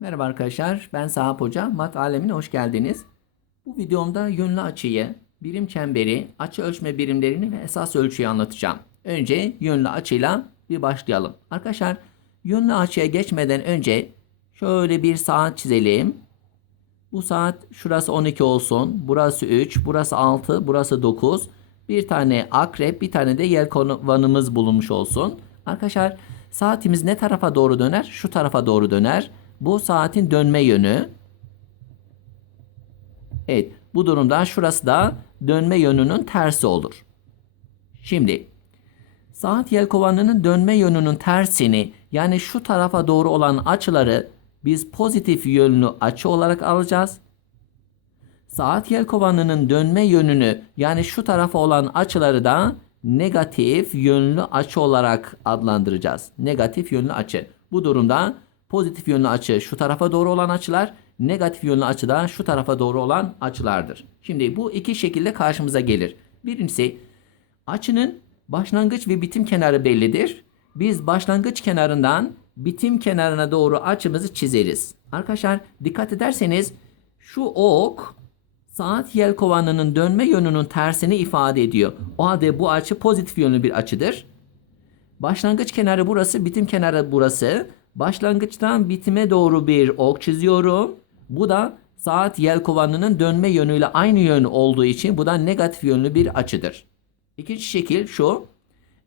Merhaba arkadaşlar, ben Sahap Hoca. Mat alemine hoş geldiniz. Bu videomda yönlü açıyı, birim çemberi, açı ölçme birimlerini ve esas ölçüyü anlatacağım. Önce yönlü açıyla bir başlayalım. Arkadaşlar, yönlü açıya geçmeden önce şöyle bir saat çizelim. Bu saat şurası 12 olsun, burası 3, burası 6, burası 9. Bir tane akrep, bir tane de yelkovanımız bulunmuş olsun. Arkadaşlar, saatimiz ne tarafa doğru döner? Şu tarafa doğru döner. Bu saatin dönme yönü. Evet, bu durumda şurası da dönme yönünün tersi olur. Şimdi saat yelkovanının dönme yönünün tersini yani şu tarafa doğru olan açıları biz pozitif yönlü açı olarak alacağız. Saat yelkovanının dönme yönünü yani şu tarafa olan açıları da negatif yönlü açı olarak adlandıracağız. Negatif yönlü açı. Bu durumda pozitif yönlü açı şu tarafa doğru olan açılar, negatif yönlü açı da şu tarafa doğru olan açılardır. Şimdi bu iki şekilde karşımıza gelir. Birincisi açının başlangıç ve bitim kenarı bellidir. Biz başlangıç kenarından bitim kenarına doğru açımızı çizeriz. Arkadaşlar dikkat ederseniz şu ok saat yelkovanının dönme yönünün tersini ifade ediyor. O halde bu açı pozitif yönlü bir açıdır. Başlangıç kenarı burası, bitim kenarı burası. Başlangıçtan bitime doğru bir ok çiziyorum. Bu da saat yelkovanının dönme yönüyle aynı yön olduğu için bu da negatif yönlü bir açıdır. İkinci şekil şu.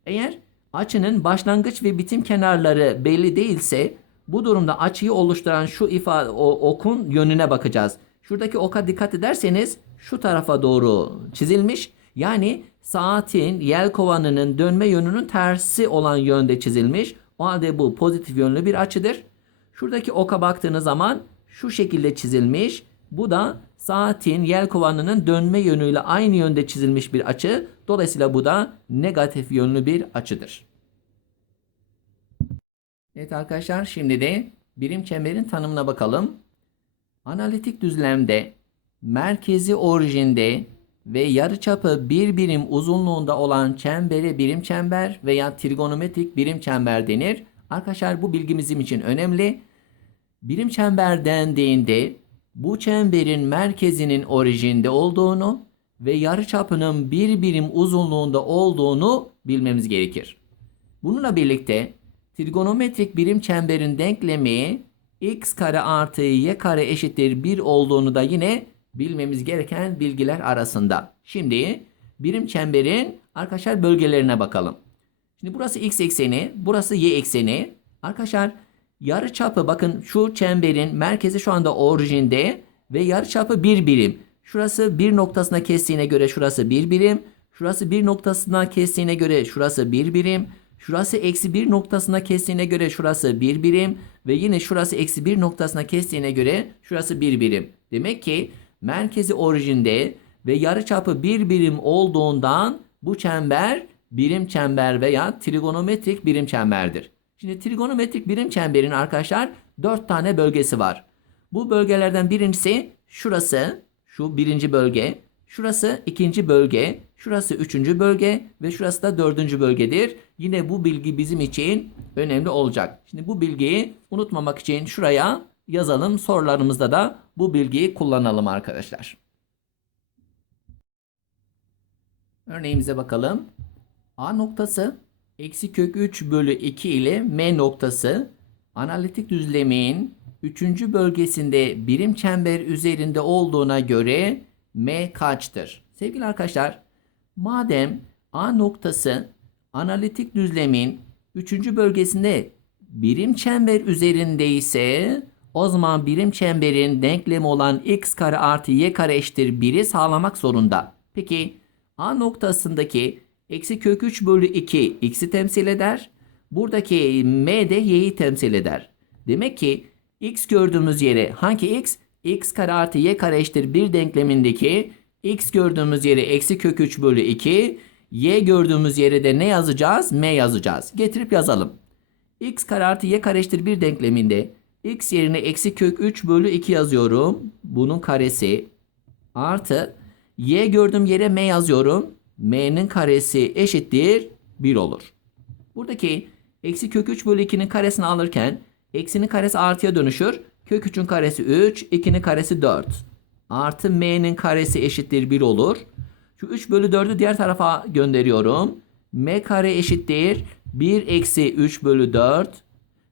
Eğer açının başlangıç ve bitim kenarları belli değilse bu durumda açıyı oluşturan şu ifade o okun yönüne bakacağız. Şuradaki oka dikkat ederseniz şu tarafa doğru çizilmiş. Yani saatin yelkovanının dönme yönünün tersi olan yönde çizilmiş. O halde bu pozitif yönlü bir açıdır. Şuradaki oka baktığınız zaman şu şekilde çizilmiş. Bu da saatin yelkovanının dönme yönüyle aynı yönde çizilmiş bir açı. Dolayısıyla bu da negatif yönlü bir açıdır. Evet arkadaşlar şimdi de birim çemberin tanımına bakalım. Analitik düzlemde merkezi orijinde ve yarıçapı bir birim uzunluğunda olan çembere birim çember veya trigonometrik birim çember denir. Arkadaşlar bu bilgi bizim için önemli. Birim çember dendiğinde bu çemberin merkezinin orijinde olduğunu ve yarıçapının bir birim uzunluğunda olduğunu bilmemiz gerekir. Bununla birlikte trigonometrik birim çemberin denklemi x kare artı y kare eşittir 1 olduğunu da yine bilmemiz gereken bilgiler arasında. Şimdi birim çemberin arkadaşlar bölgelerine bakalım. Şimdi burası x ekseni, burası y ekseni. Arkadaşlar yarı çapı bakın şu çemberin merkezi şu anda orijinde ve yarı çapı bir birim. Şurası bir noktasına kestiğine göre şurası bir birim. Şurası bir noktasına kestiğine göre şurası bir birim. Şurası eksi bir noktasına kestiğine göre şurası bir birim. Ve yine şurası eksi bir noktasına kestiğine göre şurası bir birim. Demek ki merkezi orijinde ve yarıçapı bir birim olduğundan bu çember birim çember veya trigonometrik birim çemberdir. Şimdi trigonometrik birim çemberin arkadaşlar dört tane bölgesi var. Bu bölgelerden birincisi şurası, şu birinci bölge, şurası ikinci bölge, şurası üçüncü bölge ve şurası da dördüncü bölgedir. Yine bu bilgi bizim için önemli olacak. Şimdi bu bilgiyi unutmamak için şuraya yazalım. Sorularımızda da bu bilgiyi kullanalım arkadaşlar. Örneğimize bakalım. A noktası eksi kök 3 bölü 2 ile M noktası analitik düzlemin 3. bölgesinde birim çember üzerinde olduğuna göre M kaçtır? Sevgili arkadaşlar madem A noktası analitik düzlemin 3. bölgesinde birim çember üzerindeyse o zaman birim çemberin denklemi olan x kare artı y kare eşittir 1'i sağlamak zorunda. Peki A noktasındaki eksi kök 3 bölü 2 x'i temsil eder. Buradaki m de y'yi temsil eder. Demek ki x gördüğümüz yere hangi x? x kare artı y kare eşittir 1 denklemindeki x gördüğümüz yere eksi kök 3 bölü 2 y gördüğümüz yere de ne yazacağız? m yazacağız. Getirip yazalım. x kare artı y kare eşittir 1 denkleminde x yerine eksi kök 3 bölü 2 yazıyorum. Bunun karesi artı y gördüğüm yere m yazıyorum. m'nin karesi eşittir 1 olur. Buradaki eksi kök 3 bölü 2'nin karesini alırken eksinin karesi artıya dönüşür. Kök 3'ün karesi 3, 2'nin karesi 4. Artı m'nin karesi eşittir 1 olur. Şu 3 bölü 4'ü diğer tarafa gönderiyorum. m kare eşittir 1 eksi 3 bölü 4.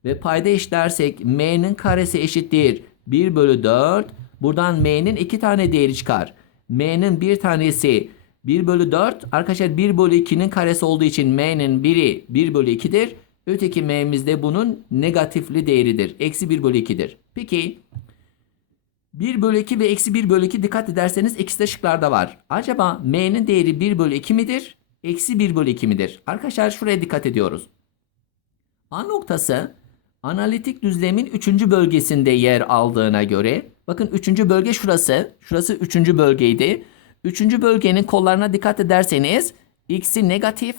Ve payda eşitlersek m'nin karesi eşittir 1 bölü 4. Buradan m'nin 2 tane değeri çıkar. m'nin bir tanesi 1 bölü 4. Arkadaşlar 1 bölü 2'nin karesi olduğu için m'nin biri 1 bölü 2'dir. Öteki m'miz de bunun negatifli değeridir. Eksi 1 bölü 2'dir. Peki 1 bölü 2 ve eksi 1 bölü 2 dikkat ederseniz ikisi de şıklarda var. Acaba m'nin değeri 1 bölü 2 midir? Eksi 1 bölü 2 midir? Arkadaşlar şuraya dikkat ediyoruz. A noktası analitik düzlemin 3. bölgesinde yer aldığına göre bakın 3. bölge şurası. Şurası 3. bölgeydi. 3. bölgenin kollarına dikkat ederseniz x'i negatif.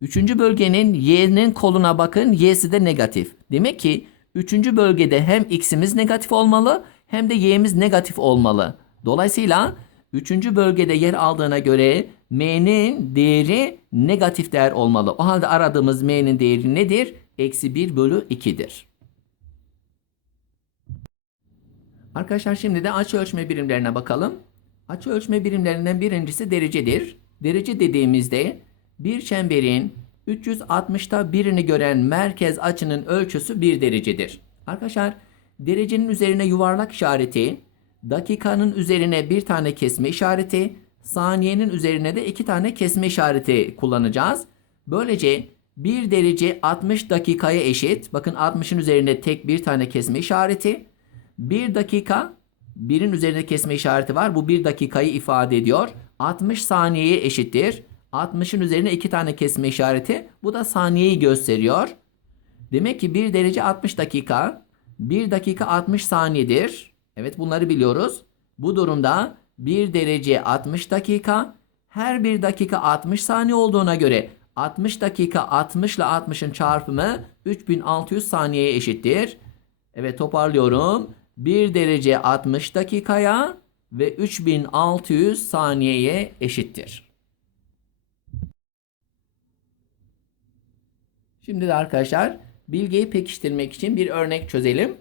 3. bölgenin y'nin koluna bakın y'si de negatif. Demek ki 3. bölgede hem x'imiz negatif olmalı hem de y'miz negatif olmalı. Dolayısıyla 3. bölgede yer aldığına göre m'nin değeri negatif değer olmalı. O halde aradığımız m'nin değeri nedir? Eksi 1 bölü 2'dir. Arkadaşlar şimdi de açı ölçme birimlerine bakalım. Açı ölçme birimlerinden birincisi derecedir. Derece dediğimizde bir çemberin 360'ta birini gören merkez açının ölçüsü 1 derecedir. Arkadaşlar derecenin üzerine yuvarlak işareti, dakikanın üzerine bir tane kesme işareti, saniyenin üzerine de iki tane kesme işareti kullanacağız. Böylece 1 derece 60 dakikaya eşit. Bakın 60'ın üzerine tek bir tane kesme işareti. 1 dakika birin üzerine kesme işareti var. Bu 1 dakikayı ifade ediyor. 60 saniyeye eşittir. 60'ın üzerine iki tane kesme işareti. Bu da saniyeyi gösteriyor. Demek ki 1 derece 60 dakika. 1 dakika 60 saniyedir. Evet bunları biliyoruz. Bu durumda 1 derece 60 dakika. Her bir dakika 60 saniye olduğuna göre 60 dakika 60 ile 60'ın çarpımı 3600 saniyeye eşittir. Evet toparlıyorum. 1 derece 60 dakikaya ve 3600 saniyeye eşittir. Şimdi de arkadaşlar bilgiyi pekiştirmek için bir örnek çözelim.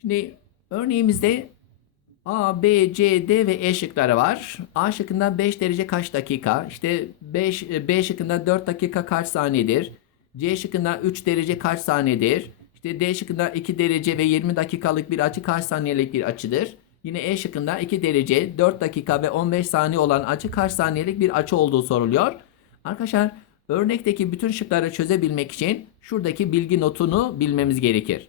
Şimdi örneğimizde A, B, C, D ve E şıkları var. A şıkkında 5 derece kaç dakika? İşte 5, B şıkkında 4 dakika kaç saniyedir? C şıkkında 3 derece kaç saniyedir? İşte D şıkkında 2 derece ve 20 dakikalık bir açı kaç saniyelik bir açıdır? Yine E şıkkında 2 derece, 4 dakika ve 15 saniye olan açı kaç saniyelik bir açı olduğu soruluyor. Arkadaşlar örnekteki bütün şıkları çözebilmek için şuradaki bilgi notunu bilmemiz gerekir.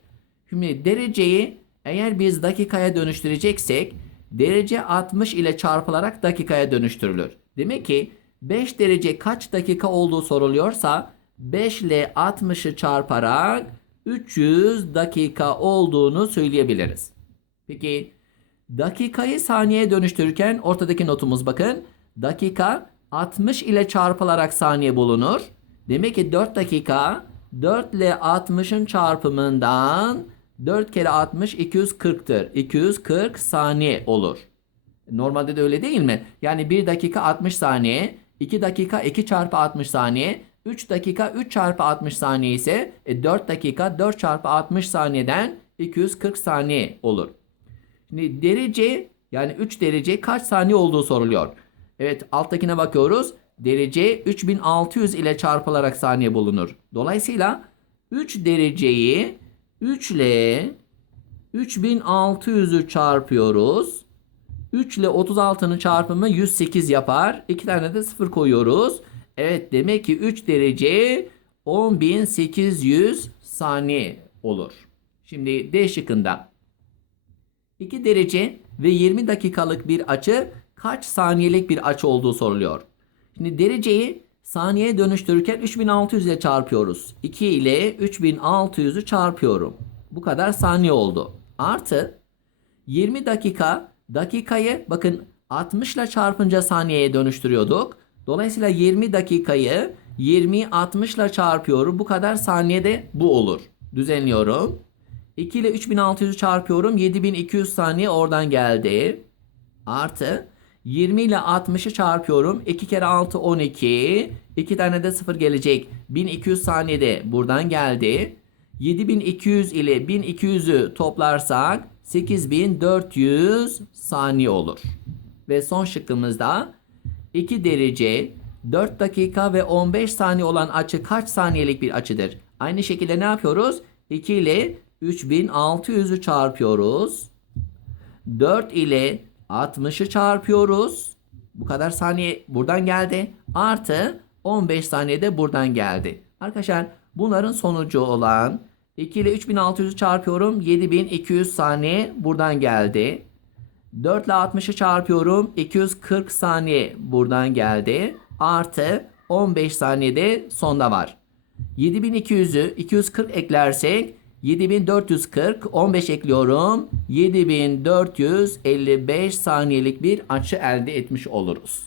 Şimdi dereceyi eğer biz dakikaya dönüştüreceksek derece 60 ile çarpılarak dakikaya dönüştürülür. Demek ki 5 derece kaç dakika olduğu soruluyorsa 5 ile 60'ı çarparak 300 dakika olduğunu söyleyebiliriz. Peki dakikayı saniyeye dönüştürürken ortadaki notumuz bakın. Dakika 60 ile çarpılarak saniye bulunur. Demek ki 4 dakika 4 ile 60'ın çarpımından 4 kere 60 240'tır. 240 saniye olur. Normalde de öyle değil mi? Yani 1 dakika 60 saniye, 2 dakika 2 çarpı 60 saniye, 3 dakika 3 çarpı 60 saniye ise e, 4 dakika 4 çarpı 60 saniyeden 240 saniye olur. Şimdi derece yani 3 derece kaç saniye olduğu soruluyor. Evet alttakine bakıyoruz. Derece 3600 ile çarpılarak saniye bulunur. Dolayısıyla 3 dereceyi 3 ile 3600'ü çarpıyoruz. 3 ile 36'nın çarpımı 108 yapar. 2 tane de 0 koyuyoruz. Evet demek ki 3 derece 10800 saniye olur. Şimdi D şıkkında 2 derece ve 20 dakikalık bir açı kaç saniyelik bir açı olduğu soruluyor. Şimdi dereceyi saniyeye dönüştürürken 3600 ile çarpıyoruz. 2 ile 3600'ü çarpıyorum. Bu kadar saniye oldu. Artı 20 dakika dakikayı bakın 60 ile çarpınca saniyeye dönüştürüyorduk. Dolayısıyla 20 dakikayı 20'yi 60 ile çarpıyorum. Bu kadar saniyede bu olur. Düzenliyorum. 2 ile 3600'ü çarpıyorum. 7200 saniye oradan geldi. Artı 20 ile 60'ı çarpıyorum. 2 kere 6 12. 2 tane de 0 gelecek. 1200 saniyede buradan geldi. 7200 ile 1200'ü toplarsak 8400 saniye olur. Ve son şıkkımızda 2 derece 4 dakika ve 15 saniye olan açı kaç saniyelik bir açıdır? Aynı şekilde ne yapıyoruz? 2 ile 3600'ü çarpıyoruz. 4 ile 60'ı çarpıyoruz. Bu kadar saniye buradan geldi. Artı 15 saniye de buradan geldi. Arkadaşlar bunların sonucu olan 2 ile 3600'ü çarpıyorum. 7200 saniye buradan geldi. 4 ile 60'ı çarpıyorum. 240 saniye buradan geldi. Artı 15 saniye de sonda var. 7200'ü 240 eklersek 7440 15 ekliyorum. 7455 saniyelik bir açı elde etmiş oluruz.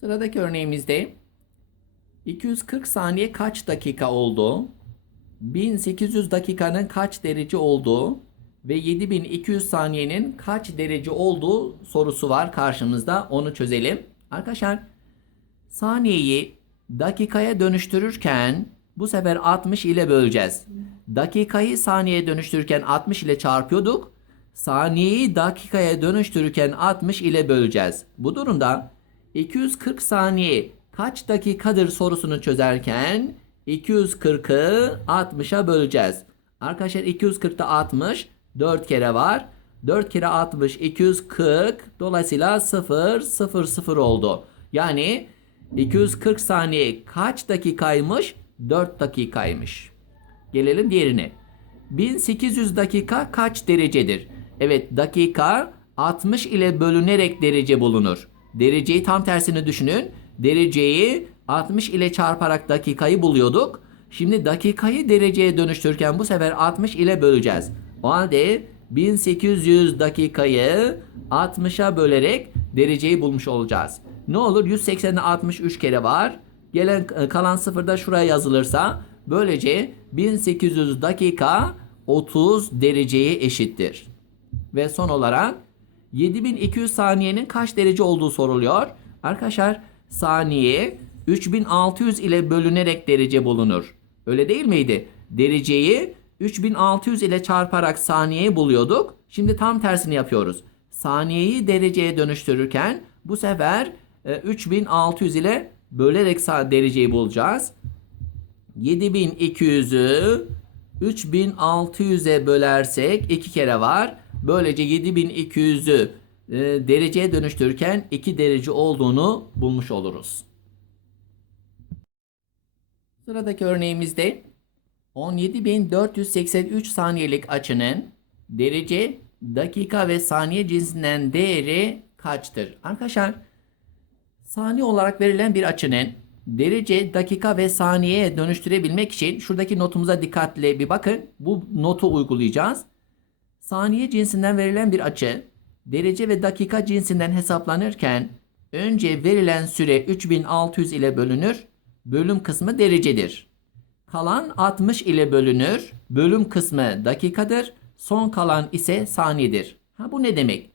Sıradaki örneğimizde 240 saniye kaç dakika oldu? 1800 dakikanın kaç derece olduğu ve 7200 saniyenin kaç derece olduğu sorusu var karşımızda. Onu çözelim. Arkadaşlar saniyeyi dakikaya dönüştürürken bu sefer 60 ile böleceğiz. Dakikayı saniyeye dönüştürürken 60 ile çarpıyorduk. Saniyeyi dakikaya dönüştürürken 60 ile böleceğiz. Bu durumda 240 saniye kaç dakikadır sorusunu çözerken 240'ı 60'a böleceğiz. Arkadaşlar 240'ta 60 4 kere var. 4 kere 60 240 dolayısıyla 0 0 0 oldu. Yani 240 saniye kaç dakikaymış? 4 dakikaymış. Gelelim diğerine. 1800 dakika kaç derecedir? Evet dakika 60 ile bölünerek derece bulunur. Dereceyi tam tersini düşünün. Dereceyi 60 ile çarparak dakikayı buluyorduk. Şimdi dakikayı dereceye dönüştürürken bu sefer 60 ile böleceğiz. O halde 1800 dakikayı 60'a bölerek dereceyi bulmuş olacağız. Ne olur 180'de 63 kere var. Gelen e, kalan sıfırda şuraya yazılırsa böylece 1800 dakika 30 dereceye eşittir. Ve son olarak 7200 saniyenin kaç derece olduğu soruluyor. Arkadaşlar saniye 3600 ile bölünerek derece bulunur. Öyle değil miydi? Dereceyi 3600 ile çarparak saniyeyi buluyorduk. Şimdi tam tersini yapıyoruz. Saniyeyi dereceye dönüştürürken bu sefer e, 3600 ile bölerek dereceyi bulacağız. 7200'ü 3600'e bölersek 2 kere var. Böylece 7200'ü e, dereceye dönüştürürken 2 derece olduğunu bulmuş oluruz. Sıradaki örneğimizde 17483 saniyelik açının derece, dakika ve saniye cinsinden değeri kaçtır? Arkadaşlar saniye olarak verilen bir açının derece, dakika ve saniyeye dönüştürebilmek için şuradaki notumuza dikkatle bir bakın. Bu notu uygulayacağız. Saniye cinsinden verilen bir açı derece ve dakika cinsinden hesaplanırken önce verilen süre 3600 ile bölünür. Bölüm kısmı derecedir. Kalan 60 ile bölünür. Bölüm kısmı dakikadır. Son kalan ise saniyedir. Ha bu ne demek?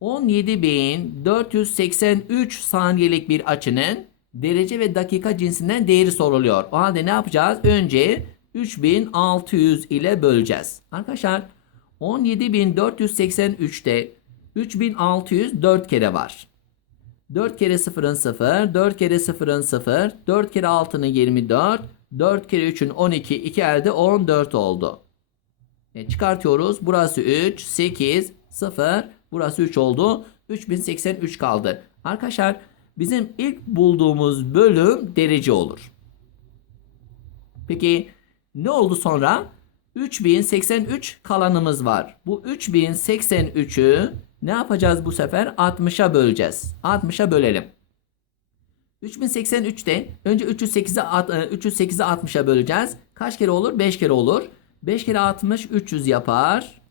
17.483 saniyelik bir açının derece ve dakika cinsinden değeri soruluyor. O halde ne yapacağız? Önce 3600 ile böleceğiz. Arkadaşlar 17.483'te 3600 4 kere var. 4 kere 0'ın 0, 4 kere 0'ın 0, 4 kere 6'nın 24, 4 kere 3'ün 12, 2 elde 14 oldu. E, çıkartıyoruz. Burası 3, 8, 0, burası 3 oldu. 3083 kaldı. Arkadaşlar bizim ilk bulduğumuz bölüm derece olur. Peki ne oldu sonra? 3083 kalanımız var. Bu 3083'ü ne yapacağız bu sefer? 60'a böleceğiz. 60'a bölelim. 3083'te önce 308'i 308'i 60'a böleceğiz. Kaç kere olur? 5 kere olur. 5 kere 60 300 yapar.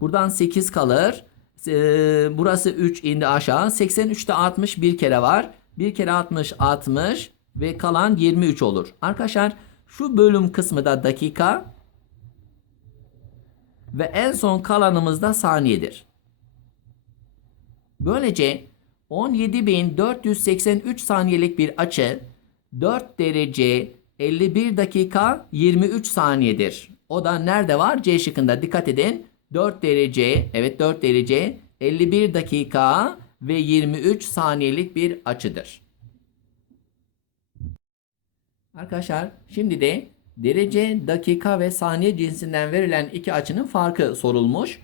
Buradan 8 kalır. Ee, burası 3 indi aşağı. 83'te 60 bir kere var. 1 kere 60 60 ve kalan 23 olur. Arkadaşlar şu bölüm kısmı da dakika ve en son kalanımız da saniyedir. Böylece 17.483 saniyelik bir açı 4 derece 51 dakika 23 saniyedir. O da nerede var? C şıkkında dikkat edin. 4 derece, evet 4 derece 51 dakika ve 23 saniyelik bir açıdır. Arkadaşlar şimdi de derece, dakika ve saniye cinsinden verilen iki açının farkı sorulmuş.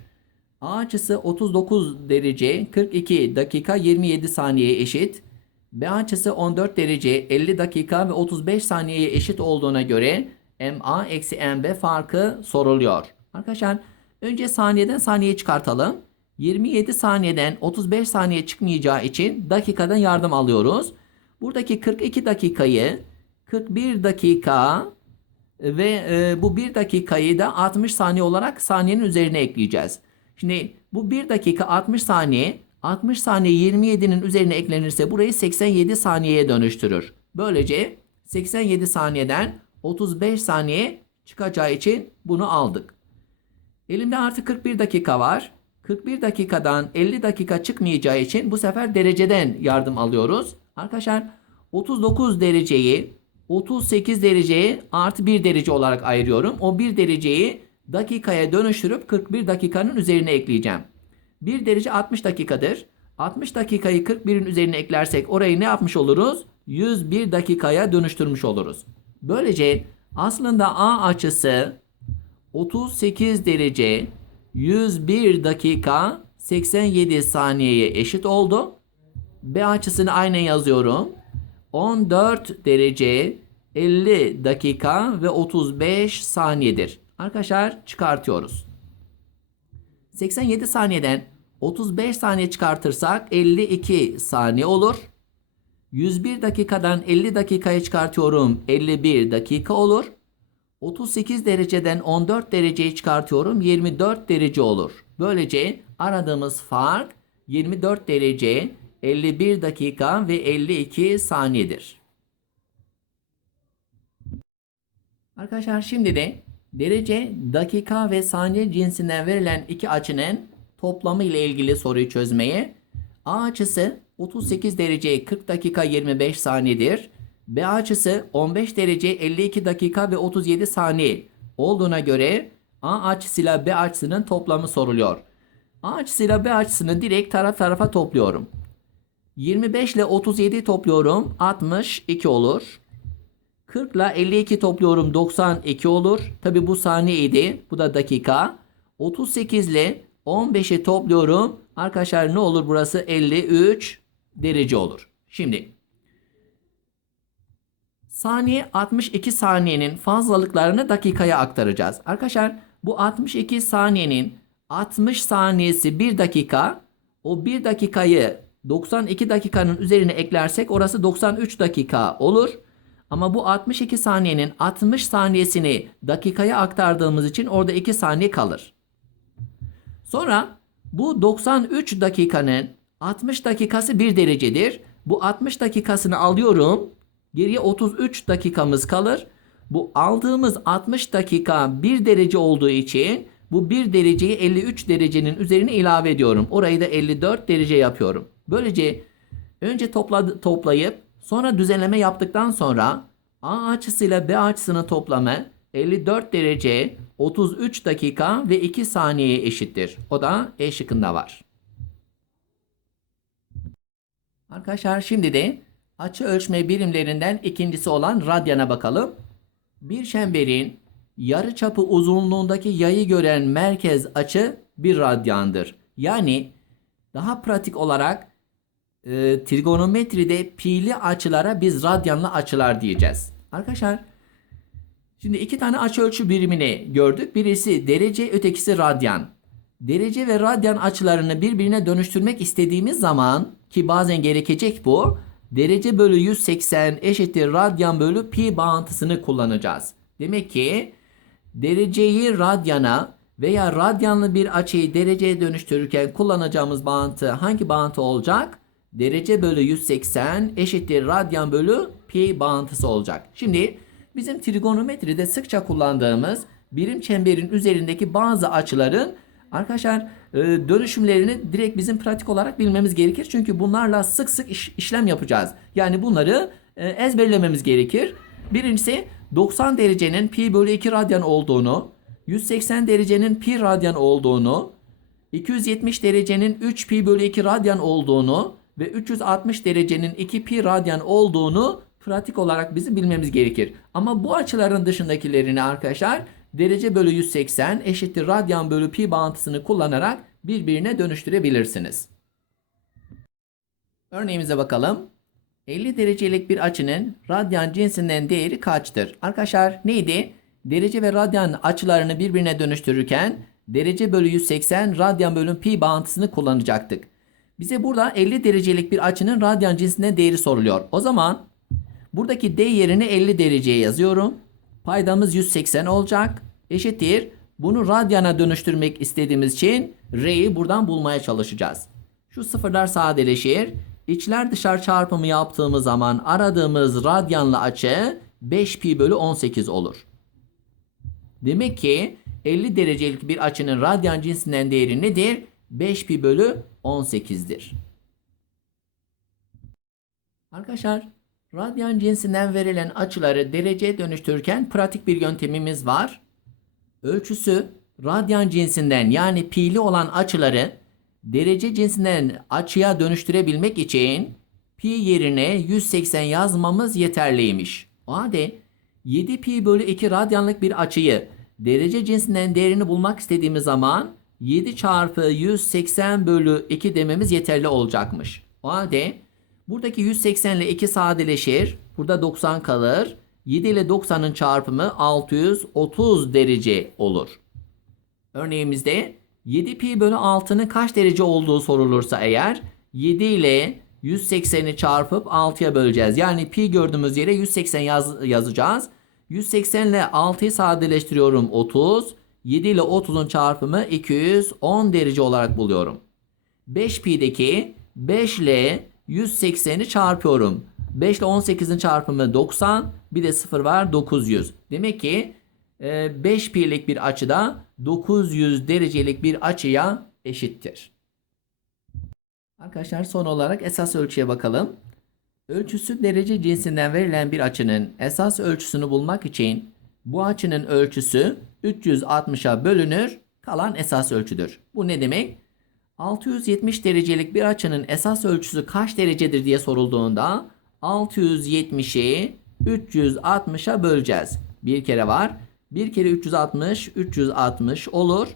A açısı 39 derece 42 dakika 27 saniyeye eşit. B açısı 14 derece 50 dakika ve 35 saniyeye eşit olduğuna göre MA eksi MB farkı soruluyor. Arkadaşlar önce saniyeden saniyeye çıkartalım. 27 saniyeden 35 saniye çıkmayacağı için dakikadan yardım alıyoruz. Buradaki 42 dakikayı 41 dakika ve e, bu 1 dakikayı da 60 saniye olarak saniyenin üzerine ekleyeceğiz. Şimdi bu 1 dakika 60 saniye 60 saniye 27'nin üzerine eklenirse burayı 87 saniyeye dönüştürür. Böylece 87 saniyeden 35 saniye çıkacağı için bunu aldık. Elimde artık 41 dakika var. 41 dakikadan 50 dakika çıkmayacağı için bu sefer dereceden yardım alıyoruz. Arkadaşlar 39 dereceyi 38 dereceye artı 1 derece olarak ayırıyorum. O 1 dereceyi dakikaya dönüştürüp 41 dakikanın üzerine ekleyeceğim. 1 derece 60 dakikadır. 60 dakikayı 41'in üzerine eklersek orayı ne yapmış oluruz? 101 dakikaya dönüştürmüş oluruz. Böylece aslında A açısı 38 derece 101 dakika 87 saniyeye eşit oldu. B açısını aynen yazıyorum. 14 derece 50 dakika ve 35 saniyedir. Arkadaşlar çıkartıyoruz. 87 saniyeden 35 saniye çıkartırsak 52 saniye olur. 101 dakikadan 50 dakikaya çıkartıyorum 51 dakika olur. 38 dereceden 14 dereceyi çıkartıyorum 24 derece olur. Böylece aradığımız fark 24 derece 51 dakika ve 52 saniyedir. Arkadaşlar şimdi de derece, dakika ve saniye cinsinden verilen iki açının toplamı ile ilgili soruyu çözmeye A açısı 38 derece 40 dakika 25 saniyedir. B açısı 15 derece 52 dakika ve 37 saniye olduğuna göre A açısıyla B açısının toplamı soruluyor. A açısıyla B açısını direkt taraf tarafa topluyorum. 25 ile 37 topluyorum 62 olur. 40 ile 52 topluyorum 92 olur. Tabi bu saniyeydi. Bu da dakika. 38 ile 15'i topluyorum. Arkadaşlar ne olur burası 53 derece olur. Şimdi saniye 62 saniyenin fazlalıklarını dakikaya aktaracağız. Arkadaşlar bu 62 saniyenin 60 saniyesi 1 dakika. O 1 dakikayı 92 dakikanın üzerine eklersek orası 93 dakika olur. Ama bu 62 saniyenin 60 saniyesini dakikaya aktardığımız için orada 2 saniye kalır. Sonra bu 93 dakikanın 60 dakikası 1 derecedir. Bu 60 dakikasını alıyorum. Geriye 33 dakikamız kalır. Bu aldığımız 60 dakika 1 derece olduğu için bu 1 dereceyi 53 derecenin üzerine ilave ediyorum. Orayı da 54 derece yapıyorum. Böylece önce topla, toplayıp sonra düzenleme yaptıktan sonra A açısıyla B açısının toplamı 54 derece 33 dakika ve 2 saniyeye eşittir. O da E şıkkında var. Arkadaşlar şimdi de açı ölçme birimlerinden ikincisi olan radyana bakalım. Bir çemberin yarıçapı uzunluğundaki yayı gören merkez açı bir radyandır. Yani daha pratik olarak e, trigonometride pili açılara biz radyanlı açılar diyeceğiz. Arkadaşlar şimdi iki tane açı ölçü birimini gördük. Birisi derece ötekisi radyan. Derece ve radyan açılarını birbirine dönüştürmek istediğimiz zaman ki bazen gerekecek bu. Derece bölü 180 eşittir radyan bölü pi bağıntısını kullanacağız. Demek ki dereceyi radyana veya radyanlı bir açıyı dereceye dönüştürürken kullanacağımız bağıntı hangi bağıntı olacak? Derece bölü 180 eşittir radyan bölü pi bağıntısı olacak. Şimdi bizim trigonometride sıkça kullandığımız birim çemberin üzerindeki bazı açıların arkadaşlar dönüşümlerini direkt bizim pratik olarak bilmemiz gerekir. Çünkü bunlarla sık sık iş, işlem yapacağız. Yani bunları e, ezberlememiz gerekir. Birincisi 90 derecenin pi bölü 2 radyan olduğunu, 180 derecenin pi radyan olduğunu, 270 derecenin 3 pi bölü 2 radyan olduğunu ve 360 derecenin 2 pi radyan olduğunu pratik olarak bizim bilmemiz gerekir. Ama bu açıların dışındakilerini arkadaşlar derece bölü 180 eşittir radyan bölü pi bağıntısını kullanarak birbirine dönüştürebilirsiniz. Örneğimize bakalım. 50 derecelik bir açının radyan cinsinden değeri kaçtır? Arkadaşlar neydi? Derece ve radyan açılarını birbirine dönüştürürken derece bölü 180 radyan bölü pi bağıntısını kullanacaktık. Bize burada 50 derecelik bir açının radyan cinsinden değeri soruluyor. O zaman buradaki d yerine 50 dereceye yazıyorum. Paydamız 180 olacak. Eşittir. Bunu radyana dönüştürmek istediğimiz için r'yi buradan bulmaya çalışacağız. Şu sıfırlar sadeleşir. İçler dışlar çarpımı yaptığımız zaman aradığımız radyanlı açı 5 pi bölü 18 olur. Demek ki 50 derecelik bir açının radyan cinsinden değeri nedir? 5 pi bölü 18'dir. Arkadaşlar radyan cinsinden verilen açıları dereceye dönüştürürken pratik bir yöntemimiz var. Ölçüsü radyan cinsinden yani pi'li olan açıları derece cinsinden açıya dönüştürebilmek için pi yerine 180 yazmamız yeterliymiş. O halde 7 pi bölü 2 radyanlık bir açıyı derece cinsinden değerini bulmak istediğimiz zaman 7 çarpı 180 bölü 2 dememiz yeterli olacakmış. O halde buradaki 180 ile 2 sadeleşir. Burada 90 kalır. 7 ile 90'ın çarpımı 630 derece olur. Örneğimizde 7 pi bölü 6'nın kaç derece olduğu sorulursa eğer 7 ile 180'i çarpıp 6'ya böleceğiz. Yani pi gördüğümüz yere 180 yaz, yazacağız. 180 ile 6'yı sadeleştiriyorum 30. 7 ile 30'un çarpımı 210 derece olarak buluyorum. 5 pi'deki 5 ile 180'i çarpıyorum. 5 ile 18'in çarpımı 90. Bir de 0 var 900. Demek ki 5 pi'lik bir açıda 900 derecelik bir açıya eşittir. Arkadaşlar son olarak esas ölçüye bakalım. Ölçüsü derece cinsinden verilen bir açının esas ölçüsünü bulmak için bu açının ölçüsü 360'a bölünür kalan esas ölçüdür. Bu ne demek? 670 derecelik bir açının esas ölçüsü kaç derecedir diye sorulduğunda 670'i 360'a böleceğiz. Bir kere var. Bir kere 360, 360 olur.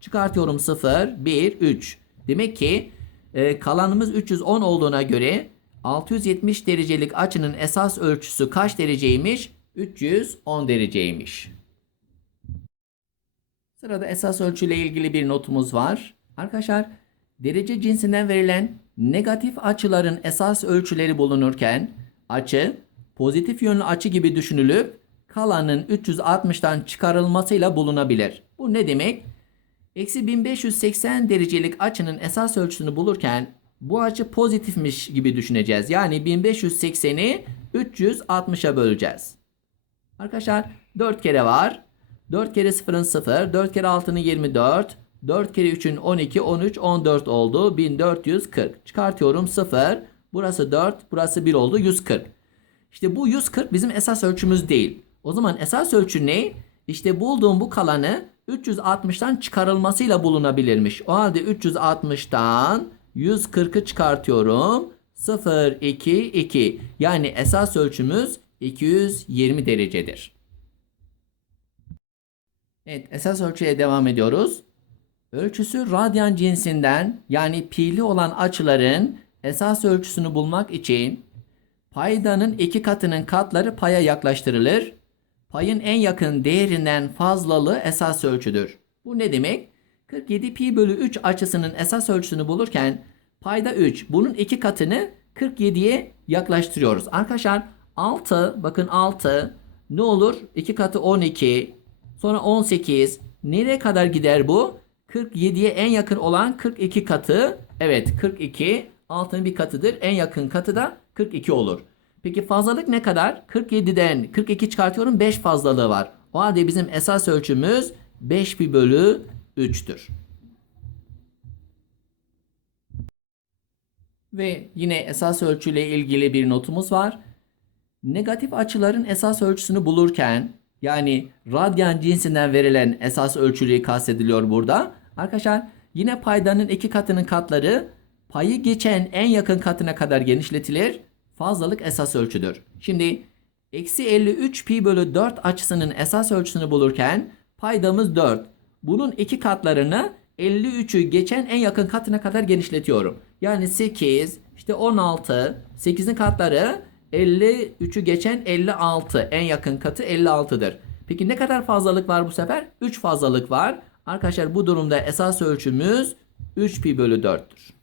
Çıkartıyorum 0, 1, 3. Demek ki e, kalanımız 310 olduğuna göre 670 derecelik açının esas ölçüsü kaç dereceymiş? 310 dereceymiş. Sırada esas ölçüyle ilgili bir notumuz var. Arkadaşlar derece cinsinden verilen negatif açıların esas ölçüleri bulunurken açı pozitif yönlü açı gibi düşünülüp kalanın 360'tan çıkarılmasıyla bulunabilir. Bu ne demek? Eksi 1580 derecelik açının esas ölçüsünü bulurken bu açı pozitifmiş gibi düşüneceğiz. Yani 1580'i 360'a böleceğiz. Arkadaşlar 4 kere var. 4 kere 0'ın 0, 4 kere 6'nın 24, 4 kere 3'ün 12, 13, 14 oldu. 1440. Çıkartıyorum 0. Burası 4, burası 1 oldu. 140. İşte bu 140 bizim esas ölçümüz değil. O zaman esas ölçü ne? İşte bulduğum bu kalanı 360'tan çıkarılmasıyla bulunabilirmiş. O halde 360'tan 140'ı çıkartıyorum. 0, 2, 2. Yani esas ölçümüz 220 derecedir. Evet esas ölçüye devam ediyoruz. Ölçüsü radyan cinsinden yani pi'li olan açıların esas ölçüsünü bulmak için paydanın iki katının katları paya yaklaştırılır. Payın en yakın değerinden fazlalığı esas ölçüdür. Bu ne demek? 47 pi bölü 3 açısının esas ölçüsünü bulurken payda 3 bunun iki katını 47'ye yaklaştırıyoruz. Arkadaşlar 6 bakın 6 ne olur? 2 katı 12 sonra 18 nereye kadar gider bu? 47'ye en yakın olan 42 katı evet 42 altının bir katıdır. En yakın katı da 42 olur. Peki fazlalık ne kadar? 47'den 42 çıkartıyorum 5 fazlalığı var. O halde bizim esas ölçümüz 5 pi bölü 3'tür. Ve yine esas ölçüyle ilgili bir notumuz var. Negatif açıların esas ölçüsünü bulurken yani radyan cinsinden verilen esas ölçülüğü kastediliyor burada. Arkadaşlar yine paydanın iki katının katları payı geçen en yakın katına kadar genişletilir. Fazlalık esas ölçüdür. Şimdi eksi 53 pi bölü 4 açısının esas ölçüsünü bulurken paydamız 4. Bunun iki katlarını 53'ü geçen en yakın katına kadar genişletiyorum. Yani 8, işte 16, 8'in katları 53'ü geçen 56. En yakın katı 56'dır. Peki ne kadar fazlalık var bu sefer? 3 fazlalık var. Arkadaşlar bu durumda esas ölçümüz 3 pi bölü 4'tür.